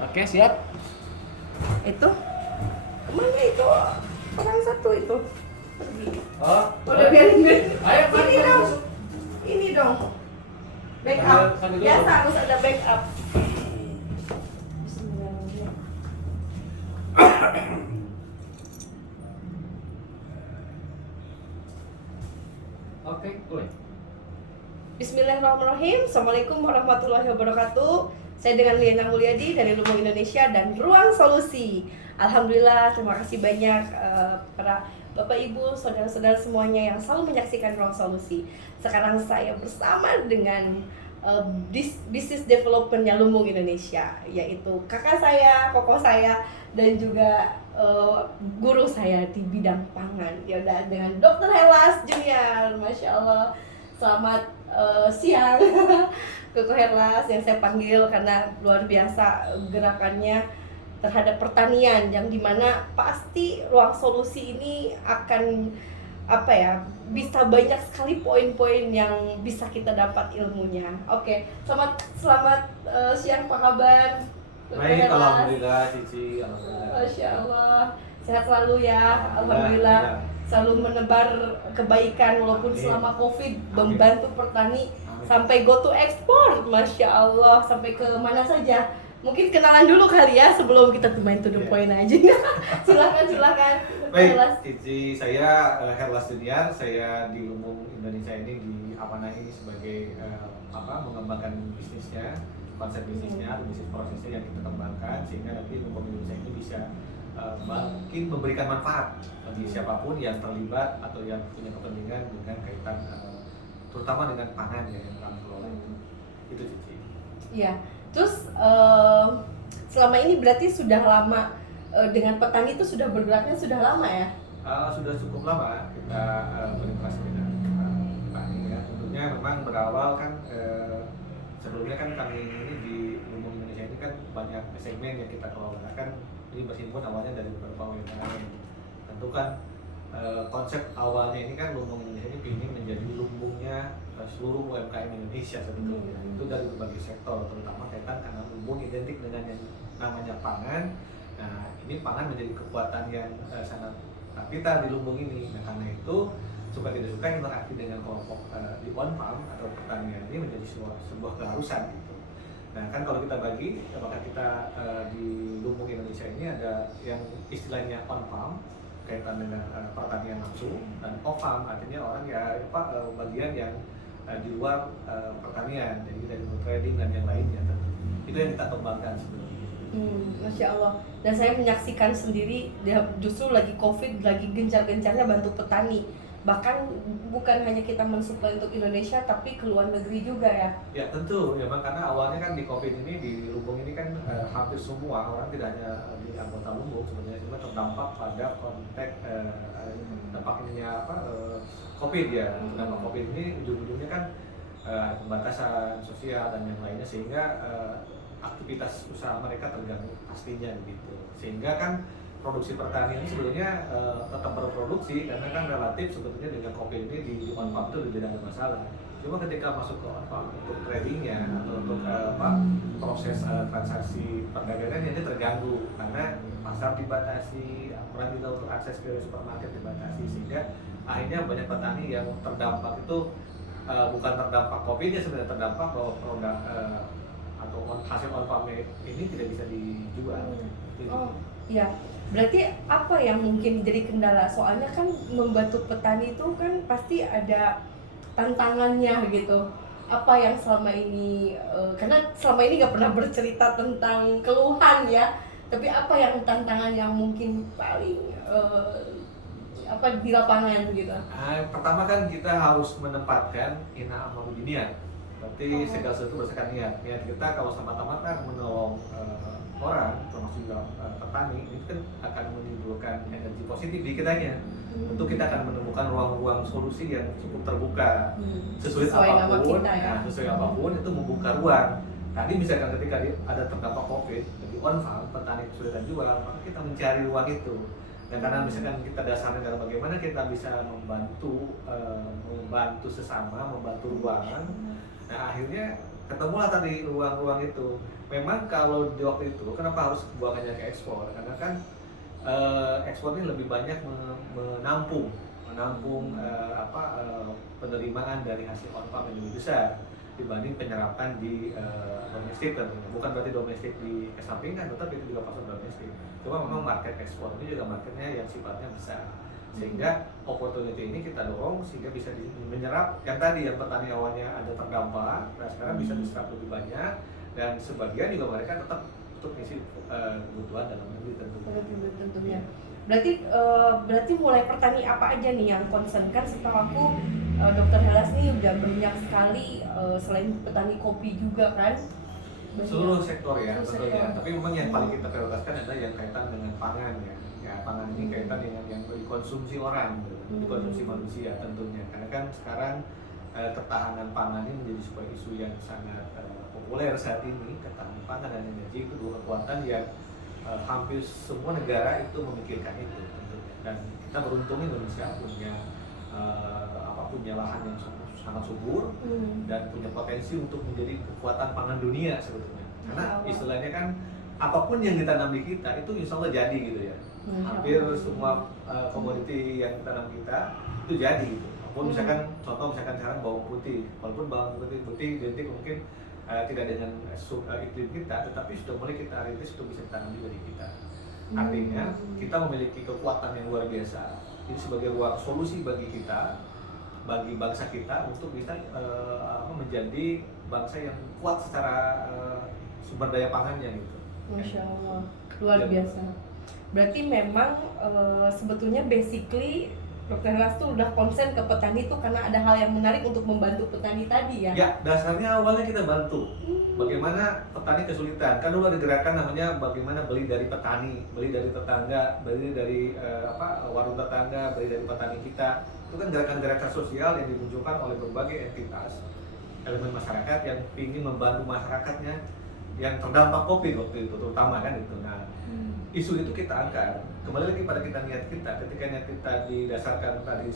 Oke, siap. Itu kemana itu orang satu itu pergi. Oh, Udah biarin. Ayo, Ini dong. Ini dong. Backup. Sambil dulu. Biasa harus ada backup. Bismillahirrahmanirrahim. Oke, boleh. Bismillahirrahmanirrahim. Assalamualaikum warahmatullahi wabarakatuh. Saya dengan Liana Mulyadi dari Lumbung Indonesia dan Ruang Solusi. Alhamdulillah, terima kasih banyak para Bapak Ibu, saudara-saudara semuanya yang selalu menyaksikan Ruang Solusi. Sekarang saya bersama dengan Business Development-nya Lumbung Indonesia, yaitu kakak saya, koko saya, dan juga guru saya di bidang pangan. Ya udah, dengan Dr. Helas Junior. Masya Allah. Selamat siang Koko Herlas yang saya panggil karena luar biasa gerakannya terhadap pertanian, yang dimana pasti Ruang Solusi ini akan bisa banyak sekali poin-poin yang bisa kita dapat ilmunya. Oke, selamat siang, apa kabar Koko Baik, Herlas? alhamdulillah, Cici. Alhamdulillah. Masya Allah, sehat selalu ya. Alhamdulillah, selalu menebar kebaikan walaupun selama COVID, membantu petani sampai go to export. Masya Allah, sampai ke mana saja. Mungkin kenalan dulu kali ya sebelum kita main to the point aja. Silakan. Baik, Cici, saya Herlas Junior. Saya di Lumbung Indonesia ini diamanahi sebagai mengembangkan bisnisnya, konsep bisnisnya, bisnis prosesnya yang kita kembangkan sehingga nanti Lumbung Indonesia ini bisa makin memberikan manfaat bagi siapapun yang terlibat atau yang punya kepentingan dengan kaitan terutama dengan pangan ya yang kami kelola itu Cici. Iya, terus selama ini berarti sudah lama dengan petani itu sudah bergeraknya sudah lama ya? Sudah cukup lama kita berinteraksi dengan petani ya. Tentunya memang berawal kan sebelumnya kan kami ini di Lumbung Indonesia ini kan banyak segmen yang kita kelola kan. Ini berhimpun awalnya dari beberapa UMKM. Tentu kan konsep awalnya ini kan Lumbung Indonesia ini ingin menjadi lumbungnya seluruh UMKM Indonesia sebetulnya. Itu dari berbagai sektor, terutama kaitan karena lumbung identik dengan yang namanya pangan. Nah, ini pangan menjadi kekuatan yang sangat vital di lumbung ini. Nah, karena itu suka tidak suka interaksi dengan kelompok di on farm atau pertanian ini menjadi sebuah keharusan gitu. Nah kan kalau kita bagi, apakah kita di Lumbung Indonesia ini ada yang istilahnya on farm kaitan dengan pertanian langsung, dan off farm artinya orang ya bagian yang di luar pertanian, jadi dari trading dan yang lainnya. Itu yang kita kembangkan sebenarnya. Masya Allah. Dan saya menyaksikan sendiri justru lagi COVID, lagi gencar-gencarnya bantu petani. Bahkan bukan hanya kita mensuplai untuk Indonesia tapi ke luar negeri juga ya. Ya tentu, ya karena awalnya kan di COVID ini di Lumbung ini kan hampir semua orang, tidak hanya di anggota Lumbung sebenarnya juga terdampak pada konteks dampaknya COVID ya. Dampak COVID ini ujung-ujungnya kan pembatasan sosial dan yang lainnya sehingga aktivitas usaha mereka terganggu pastinya gitu. Sehingga kan produksi pertanian ini sebetulnya tetap berproduksi karena kan relatif sebetulnya dengan COVID ini di on farm itu tidak ada masalah. Cuma ketika masuk ke on farm untuk tradingnya atau untuk proses transaksi perdagangan ini terganggu karena pasar dibatasi, orang juga untuk akses ke supermarket dibatasi, sehingga akhirnya banyak petani yang terdampak itu bukan terdampak COVID-nya, sebenarnya terdampak bahwa produk atau hasil on farm ini tidak bisa dijual. Oh iya. Berarti apa yang mungkin jadi kendala? Soalnya kan membantu petani itu kan pasti ada tantangannya gitu. Apa yang selama ini, karena selama ini nggak pernah bercerita tentang keluhan ya. Tapi apa yang tantangan yang mungkin paling di lapangan gitu? Pertama kan kita harus menempatkan ina amal biniat. Berarti segala sesuatu berdasarkan niat. Niat kita kalau semata-mata menolong orang, termasuk juga petani, itu kan akan menimbulkan energi positif di kitanya. Tentu kita akan menemukan ruang-ruang solusi yang cukup terbuka, sesuai apapun, kita, ya. sesuai apapun itu membuka ruang. Tadi misalkan ketika ada terdampak COVID, di on farm petani kesulitan jual, maka kita mencari ruang itu. Dan karena misalkan kita dasarnya adalah bagaimana kita bisa membantu sesama, membantu ruangan. Nah akhirnya ketemulah tadi ruang-ruang itu. Memang kalau di waktu itu kenapa harus buangannya ke ekspor? Karena kan ekspor ini lebih banyak menampung penerimaan dari hasil on farm yang lebih besar dibanding penyerapan di domestik tentunya. Bukan berarti domestik dikesampingkan, tetapi itu juga pasar domestik. Cuma memang market ekspor itu juga marketnya yang sifatnya besar, sehingga opportunity ini kita dorong sehingga bisa menyerap yang tadi yang petani awalnya ada terdampak, nah sekarang bisa diserap lebih banyak, dan sebagian juga mereka tetap untuk mengisi kebutuhan dalam negeri tentunya. Berarti mulai petani apa aja nih yang concern? Kan setahu aku Dokter Helas nih udah banyak sekali selain petani kopi juga kan? Seluruh sektor ya, Seluruh tentunya. sektor. Tapi memang yang paling kita prioritaskan adalah yang kaitan dengan pangan ya. Ya, pangan ini kaitan dengan yang dikonsumsi orang, dikonsumsi manusia tentunya. Karena kan sekarang ketahanan pangan ini menjadi sebuah isu yang sangat populer saat ini. Ketahanan pangan dan energi itu dua kekuatan yang hampir semua negara itu memikirkan itu tentunya. Dan kita beruntung Indonesia punya lahan yang sangat subur dan punya potensi untuk menjadi kekuatan pangan dunia sebetulnya. Karena istilahnya kan apapun yang ditanam di kita itu insya Allah jadi gitu ya. Hampir semua komoditi yang ditanam kita itu jadi gitu. Walaupun misalkan contoh sekarang bawang putih, walaupun bawang putih identik mungkin tidak dengan iklim kita, tetapi sudah mulai kita rintis untuk bisa ditanam juga di kita. Artinya kita memiliki kekuatan yang luar biasa. Ini sebagai solusi bagi kita, bagi bangsa kita untuk bisa menjadi bangsa yang kuat secara sumber daya pangannya gitu. Masya Allah, luar biasa. Berarti memang sebetulnya basically Dokter Helas tuh udah konsen ke petani tuh karena ada hal yang menarik untuk membantu petani tadi ya? Ya, dasarnya awalnya kita bantu. Bagaimana petani kesulitan. Kan dulu ada gerakan namanya bagaimana beli dari petani, beli dari tetangga, beli dari warung tetangga, beli dari petani kita. Itu kan gerakan-gerakan sosial yang dimunculkan oleh berbagai entitas, elemen masyarakat yang ingin membantu masyarakatnya yang terdampak kopi waktu itu terutama kan itu. Nah, isu itu kita angkat. Kembali lagi pada niat kita. Ketika niat kita didasarkan tadi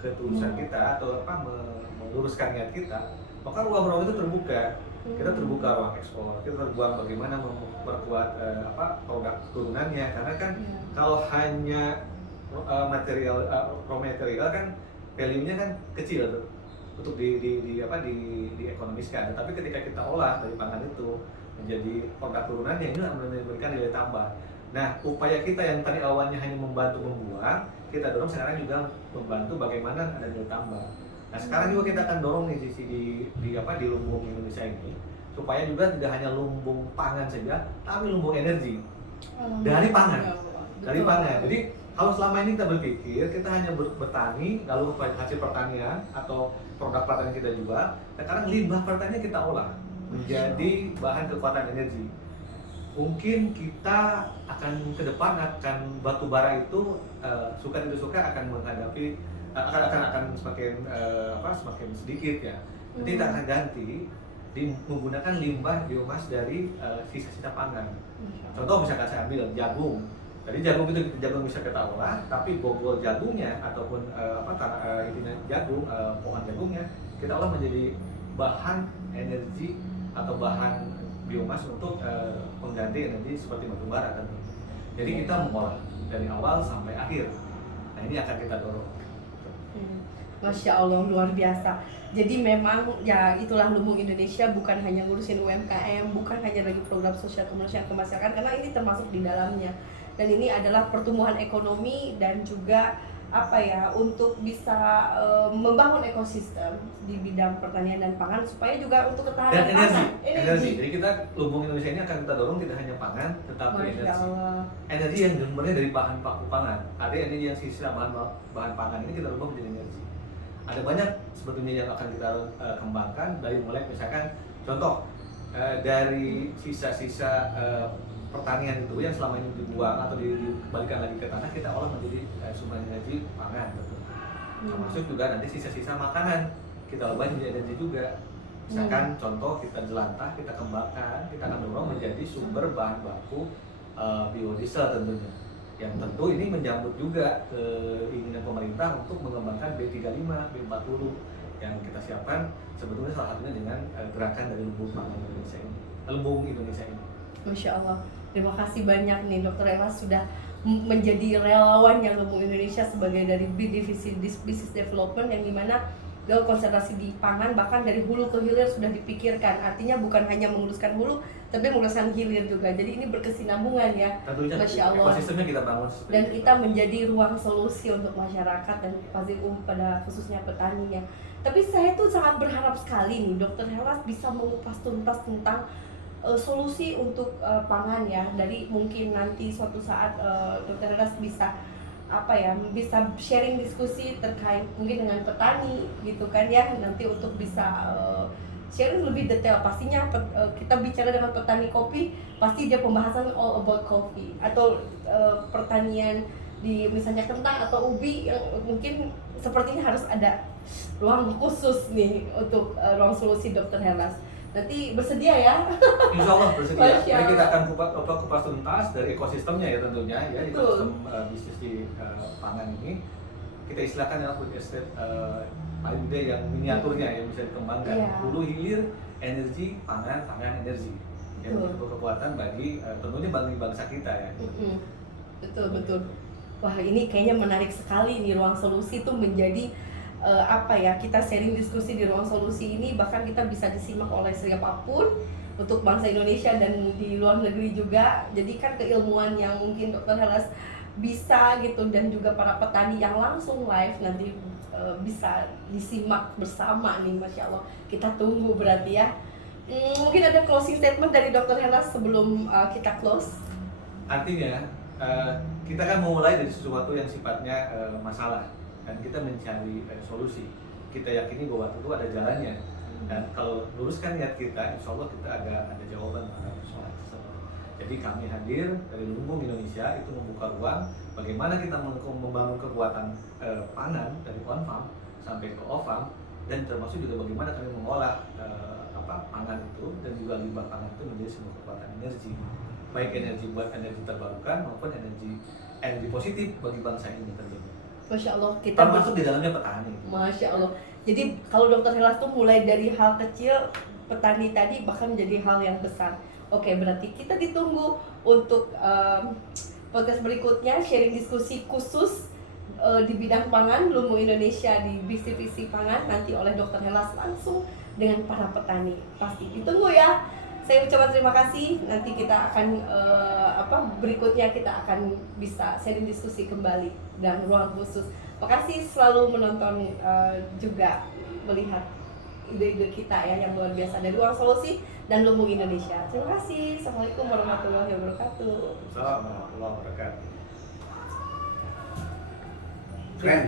ketulusan kita atau meluruskan niat kita, maka ruang-ruang itu terbuka. Kita terbuka ruang ekspor. Kita terbuka bagaimana memperkuat produk turunannya. Karena kan kalau hanya raw material kan value-nya kan kecil tuh untuk diekonomiskan. Tapi ketika kita olah dari pangan itu menjadi produk turunan yang ini memberikan nilai tambah. Nah, upaya kita yang tadi awalnya hanya membantu membuang, kita dorong sekarang juga membantu bagaimana ada nilai tambah. Nah, sekarang juga kita akan dorong nih di lumbung Indonesia ini supaya juga tidak hanya lumbung pangan saja, tapi lumbung energi dari pangan. Dari pangan. Jadi kalau selama ini kita berpikir kita hanya bertani lalu hasil pertanian atau produk pertanian kita jual, sekarang limbah pertanian kita olah menjadi bahan kekuatan energi. Mungkin kita akan ke depan batu bara itu suka tidak suka akan menghadapi akan semakin sedikit ya. Nanti kita akan ganti menggunakan limbah biomas dari sisa-sisa pangan. Contoh misalkan saya ambil jagung. Jadi jagung bisa kita olah, tapi bobol jagungnya ataupun pohon jagungnya kita olah menjadi bahan energi atau bahan biomas untuk pengganti energi seperti batu bara tentu. Jadi kita mengolah dari awal sampai akhir. Nah, ini akan kita dorong. Masya Allah, luar biasa. Jadi memang ya itulah Lumbung Indonesia bukan hanya ngurusin UMKM, bukan hanya lagi program sosial kemanusiaan ke masyarakat, karena ini termasuk di dalamnya. Dan ini adalah pertumbuhan ekonomi dan juga untuk bisa membangun ekosistem di bidang pertanian dan pangan supaya juga untuk ketahanan dan energi. Jadi kita Lumbung Indonesia ini akan kita dorong tidak hanya pangan tetapi energi. Energi yang sebenarnya dari bahan baku pangan. Ada energi yang sisa bahan pangan ini kita rubah menjadi energi. Ada banyak sebetulnya yang akan kita kembangkan dari mulai misalkan contoh dari sisa-sisa pertanian itu yang selama ini dibuang atau dikembalikan lagi ke tanah, kita olah menjadi sumber energi pangan betul. Termasuk juga nanti sisa-sisa makanan kita ubah menjadi energi juga. Misalkan contoh kita jelantah, kita kembangkan, kita akan dorong menjadi sumber bahan baku biodiesel tentunya. Yang tentu ini menyambut juga keinginan pemerintah untuk mengembangkan B35, B40 yang kita siapkan sebetulnya salah satunya dengan gerakan dari lumbung pangan Indonesia ini, lumbung Indonesia ini. Masya Allah, terima kasih banyak nih Dokter Ella sudah menjadi relawan yang Lumbung Indonesia sebagai dari divisi business development yang dimana konsentrasi di pangan, bahkan dari hulu ke hilir sudah dipikirkan. Artinya bukan hanya menguruskan hulu, tapi menguruskan hilir juga. Jadi ini berkesinambungan ya. Tentunya Masya Allah. ekosistemnya kita bangun Dan kita menjadi ruang solusi untuk masyarakat dan pasti pada khususnya petaninya. Tapi saya tuh sangat berharap sekali nih Dokter Ella bisa mengupas tuntas tentang solusi untuk pangan ya. Dari mungkin nanti suatu saat Dokter Ella bisa bisa sharing diskusi terkait mungkin dengan petani gitu kan ya, nanti untuk bisa sharing lebih detail. Pastinya kita bicara dengan petani kopi, pasti dia pembahasan all about coffee atau pertanian di misalnya kentang atau ubi yang mungkin sepertinya harus ada ruang khusus nih untuk ruang solusi Dokter Helas. Nanti bersedia ya? Insya Allah bersedia. Masya Jadi kita Allah. akan kupas tuntas dari ekosistemnya ya tentunya ya, ekosistem bisnis di pangan ini. Kita istilahkan adalah food estate paling gede yang miniaturnya yang bisa dikembangkan. Iya. Hulu hilir, energi, pangan, pangan, energi. Yang Betul. untuk kekuatan bagi tentunya bagi bangsa kita ya. Betul. Wah, ini kayaknya menarik sekali nih, ruang solusi itu menjadi kita sharing diskusi di ruang solusi ini, bahkan kita bisa disimak oleh siapapun untuk bangsa Indonesia dan di luar negeri juga. Jadi kan keilmuan yang mungkin Dokter Helas bisa gitu, dan juga para petani yang langsung live nanti bisa disimak bersama nih. Masya Allah, kita tunggu berarti ya. Mungkin ada closing statement dari Dokter Helas sebelum kita close. Artinya kita kan memulai dari sesuatu yang sifatnya masalah dan kita mencari solusi. Kita yakini bahwa itu ada jalannya, dan kalau luruskan niat kita, insya Allah kita ada jawaban terhadap persoalan tersebut. Jadi kami hadir dari Lumbung Indonesia itu membuka ruang bagaimana kita membangun kekuatan pangan dari on farm sampai ke off farm, dan termasuk juga bagaimana kami mengolah pangan itu dan juga limbah pangan itu menjadi sebuah kekuatan energi, baik energi buat energi terbarukan maupun energi positif bagi bangsa ini tentunya. Masya Allah, kita Termasuk di dalamnya petani. Masya Allah. Jadi kalau Dokter Helas tuh mulai dari hal kecil petani tadi bahkan menjadi hal yang besar. Oke, berarti kita ditunggu untuk podcast berikutnya, sharing diskusi khusus di bidang pangan Lumbung Indonesia di visi pangan nanti oleh Dokter Helas langsung dengan para petani. Pasti ditunggu ya. Saya ucapkan terima kasih. Nanti kita akan berikutnya kita akan bisa sharing diskusi kembali dan ruang khusus. Makasih selalu menonton juga melihat ide-ide kita ya yang luar biasa dari Ruang Solusi dan Lumbung Indonesia. Terima kasih. Assalamualaikum warahmatullahi wabarakatuh. Assalamualaikum warahmatullahi wabarakatuh.